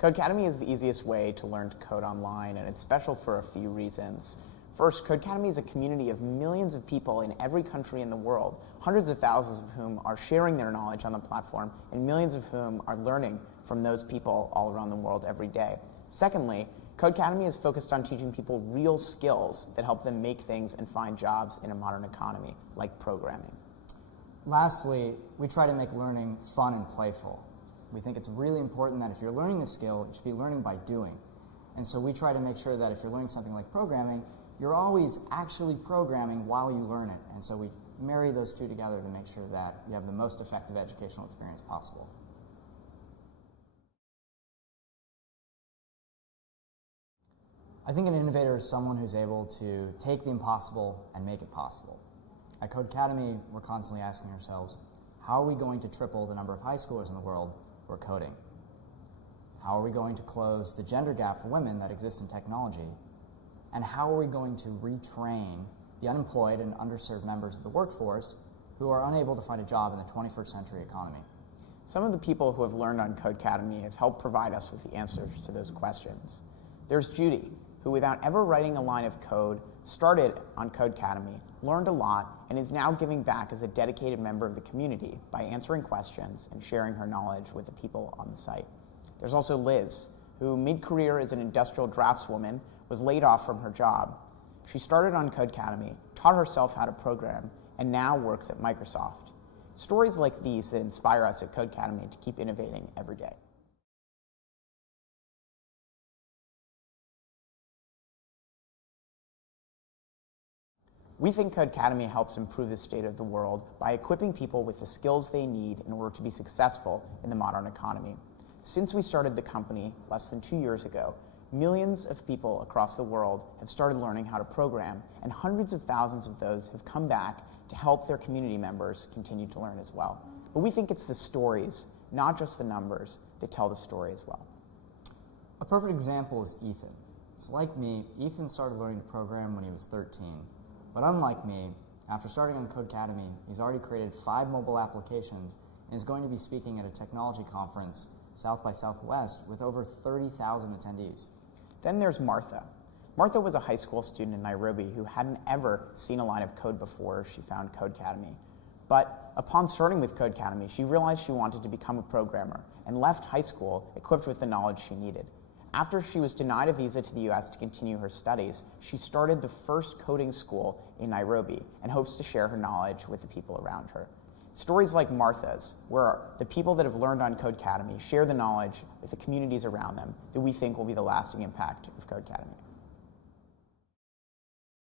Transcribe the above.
Codecademy is the easiest way to learn to code online, and it's special for a few reasons. First, Codecademy is a community of millions of people in every country in the world, hundreds of thousands of whom are sharing their knowledge on the platform, and millions of whom are learning from those people all around the world every day. Secondly, Codecademy is focused on teaching people real skills that help them make things and find jobs in a modern economy, like programming. Lastly, we try to make learning fun and playful. We think it's really important that if you're learning a skill, you should be learning by doing. And so we try to make sure that if you're learning something like programming, you're always actually programming while you learn it. And so we marry those two together to make sure that you have the most effective educational experience possible. I think an innovator is someone who's able to take the impossible and make it possible. At Codecademy, we're constantly asking ourselves, how are we going to triple the number of high schoolers in the world who are coding? How are we going to close the gender gap for women that exists in technology? And how are we going to retrain the unemployed and underserved members of the workforce who are unable to find a job in the 21st century economy? Some of the people who have learned on Codecademy have helped provide us with the answers to those questions. There's Judy, who without ever writing a line of code, started on Codecademy, learned a lot, and is now giving back as a dedicated member of the community by answering questions and sharing her knowledge with the people on the site. There's also Liz, who mid-career as an industrial draftswoman was laid off from her job. She started on Codecademy, taught herself how to program, and now works at Microsoft. Stories like these that inspire us at Codecademy to keep innovating every day. We think Codecademy helps improve the state of the world by equipping people with the skills they need in order to be successful in the modern economy. Since we started the company less than 2 years ago, millions of people across the world have started learning how to program, and hundreds of thousands of those have come back to help their community members continue to learn as well. But we think it's the stories, not just the numbers, that tell the story as well. A perfect example is Ethan. So like me, Ethan started learning to program when he was 13. But unlike me, after starting on Codecademy, he's already created 5 mobile applications and is going to be speaking at a technology conference, South by Southwest, with over 30,000 attendees. Then there's Martha. Martha was a high school student in Nairobi who hadn't ever seen a line of code before she found Codecademy. But upon starting with Codecademy, she realized she wanted to become a programmer and left high school equipped with the knowledge she needed. After she was denied a visa to the US to continue her studies, she started the first coding school in Nairobi and hopes to share her knowledge with the people around her. Stories like Martha's, where the people that have learned on Codecademy share the knowledge with the communities around them, that we think will be the lasting impact of Codecademy.